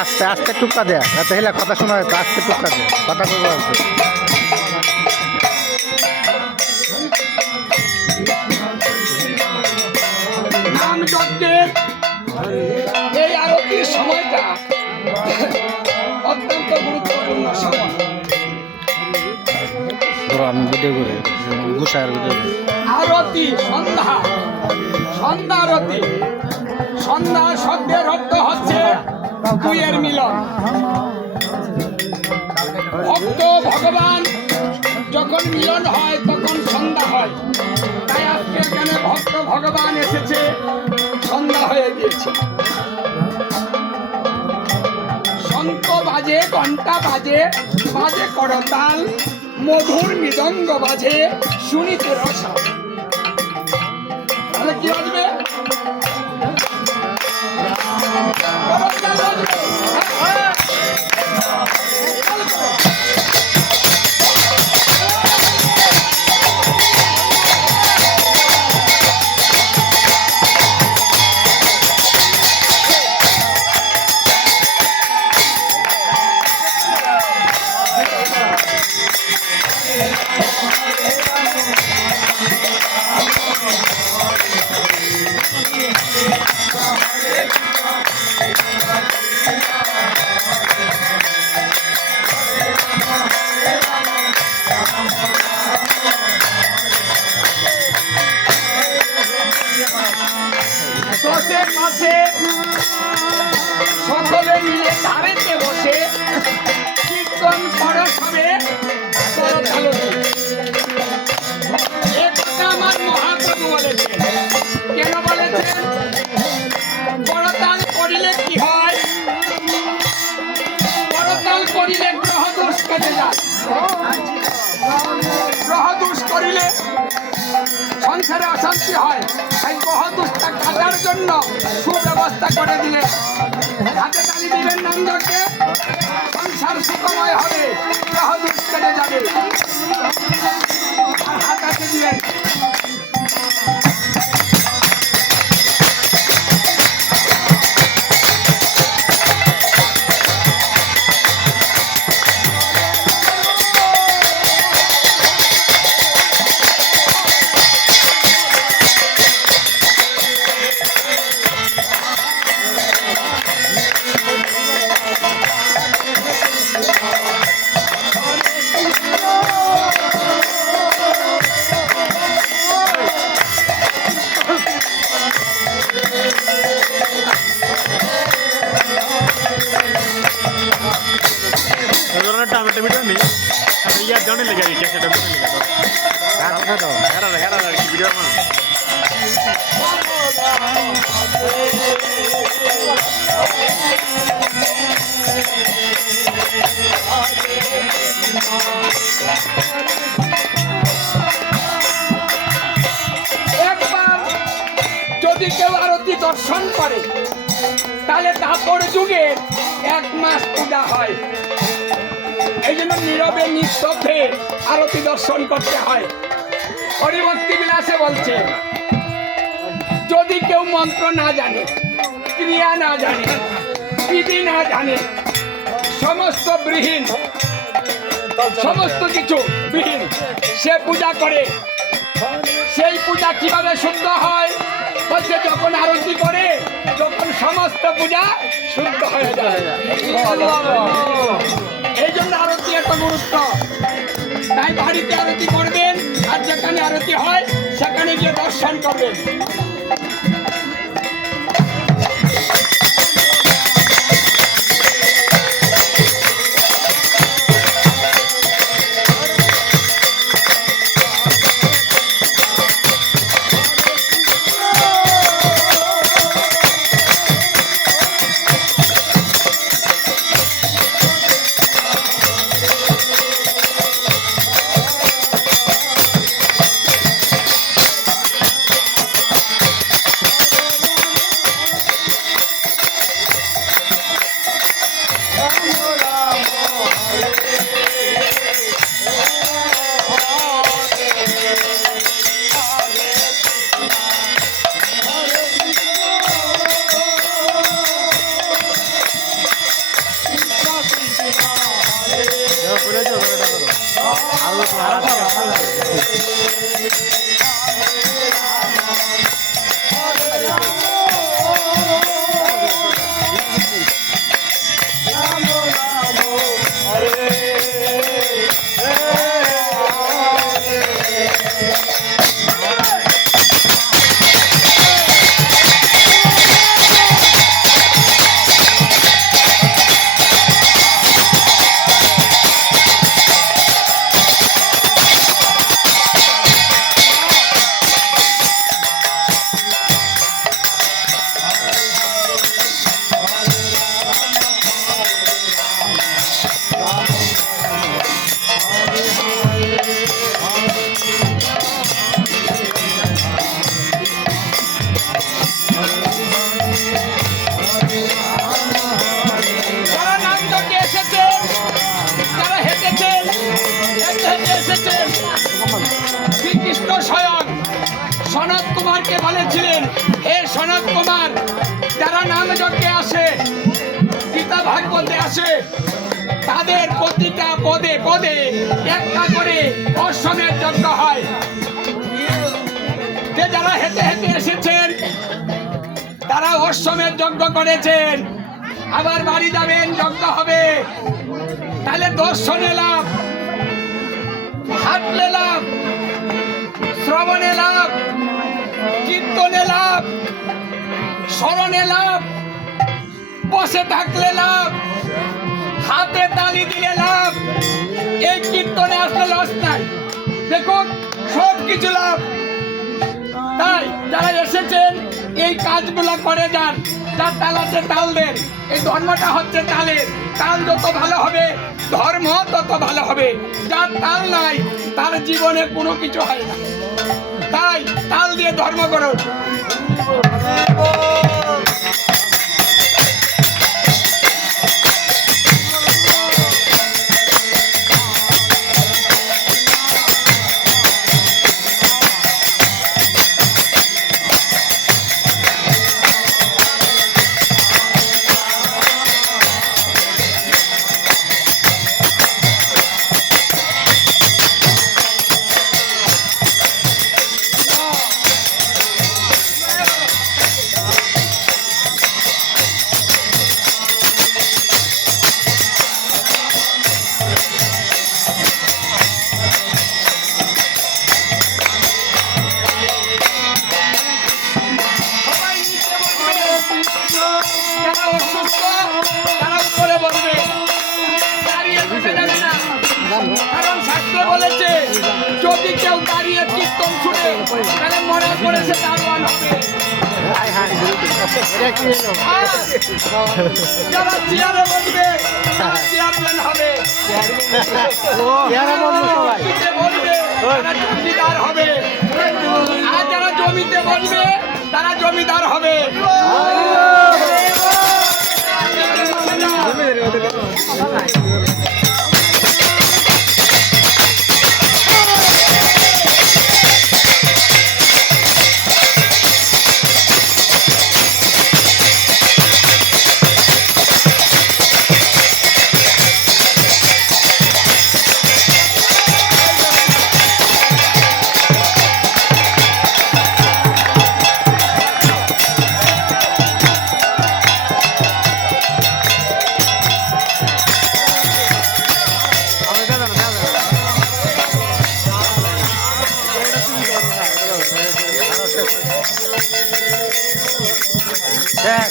আস্তে আস্তে টুকা দেয়া যাতে হেলা কথা শোনা যেত, আস্তে টুকা দেয়া কথা বলবো আছে। নাম যজ্ঞের এই আরতির সময়টা অত্যন্ত গুরুত্বপূর্ণ সময়। ধরো আমি ভিডিও করি, গুছায়ের ভিডিও করি। আরতি সন্ধ্যা, সন্ধ্যা আরতি। সন্ধ্যা শব্দের অর্থ হচ্ছে দুইয়ের মিলন। ভক্ত ভগবান যখন মিলন হয় তখন সন্ধ্যা হয়। তাই আজকে এখানে ভক্ত ভগবান এসেছে, সন্ধ্যা হয়ে গিয়েছে। শঙ্খ বাজে, ঘণ্টা বাজে, বাজে করতাল, মধুর মৃদঙ্গ বাজে, শুনিতে রসা। তাহলে কি বাজবে? করতাল বাজবে। পাশে সকলে মিলে ধারেতে বসে কীর্তন করা হবে। আমার মহাপ্রভু বলেছেন। কেন বলেছেন? করতাল করিলে কি হয়? করতাল করিলে গ্রহ দোষ কেটে যায়। গ্রহ দোষ করিলে সংসারে অশান্তি হয়। তাই গ্রহ দোষটা কাটার জন্য সুব্যবস্থা করে দিলে হাতে তালি দিবেন নন্দকে, সংসার সুখময় হবে, গ্রহ দোষ কেটে যাবে। আর হাত হাতে দিলেন। टमाटर वीडियो नहीं यार जाने लगा ये कैसे टमाटर लगा यार की वीडियो में যদি কেউ আরতি দর্শন করে তাহলে দাপর যুগে 1 মাস পূজা হয়। এই জন্য নীরবে নিঃশব্দে আরতি দর্শন করতে হয়। হরিভক্তি বিলাসে বলছে, যদি কেউ মন্ত্র না জানে, ক্রিয়া না জানে, বিধি না জানে, সমস্ত বিহীন, সমস্ত কিছু বিহীন সে পূজা করে, সেই পূজা কিভাবে শুদ্ধ হয়? বলছে যখন আরতি করে তখন সমস্ত পূজা শুদ্ধ হয়ে যায়। এই জন্য আরতি এত গুরুত্ব। তাই বাড়িতে আরতি করবেন, আর যেখানে আরতি হয় সেখানে গিয়ে দর্শন করবেন। সনৎ কুমার যারা নাম যজ্ঞে আসে, গীতা ভাগবতে আসে, তাদের প্রতিটা পদে পদে একটা করে অশ্বমেধ যজ্ঞ হয়। যে যারা হেঁটে হেঁটে এসেছেন তারা অশ্বমেধ যজ্ঞ করেছেন, আবার বাড়ি যাবেন, যজ্ঞ হবে। তাহলে দর্শনে লাভ, হাঁটলে লাভ, শ্রবণে লাভ, কীর্তনে লাভ, স্মরণে লাভ, বসে থাকলে লাভ, হাতে তালি দিলে লাভ। এই কীর্তনে আসলে লস নাই, দেখুন সব কিছু লাভ। তাই যারা এসেছেন এই কাজগুলো করে যান। যার তাল আছে তাল দেন। এই ধর্মটা হচ্ছে তালের, তাল যত ভালো হবে ধর্ম তত ভালো হবে। যার তাল নাই তার জীবনে কোনো কিছু হয় না। তাই তাল দিয়ে ধর্ম করুন। সবাই নিচে বসবে, যারা অসুস্থ তারা উপরে বসবে, দাঁড়িয়ে বসে যাবে না। কারণ শাস্ত্রে বলেছে যদি কেউ দাঁড়িয়ে কীর্তন শুনে তাহলে মরার পরে সে দারোয়ান হবে। আর যারা চেয়ারে বসবে তারা চেয়ারম্যান হবে, জমিতে বসবে তারা জমিদার হবে, আর যারা জমিতে বসবে তারা জমিদার হবে। দেখ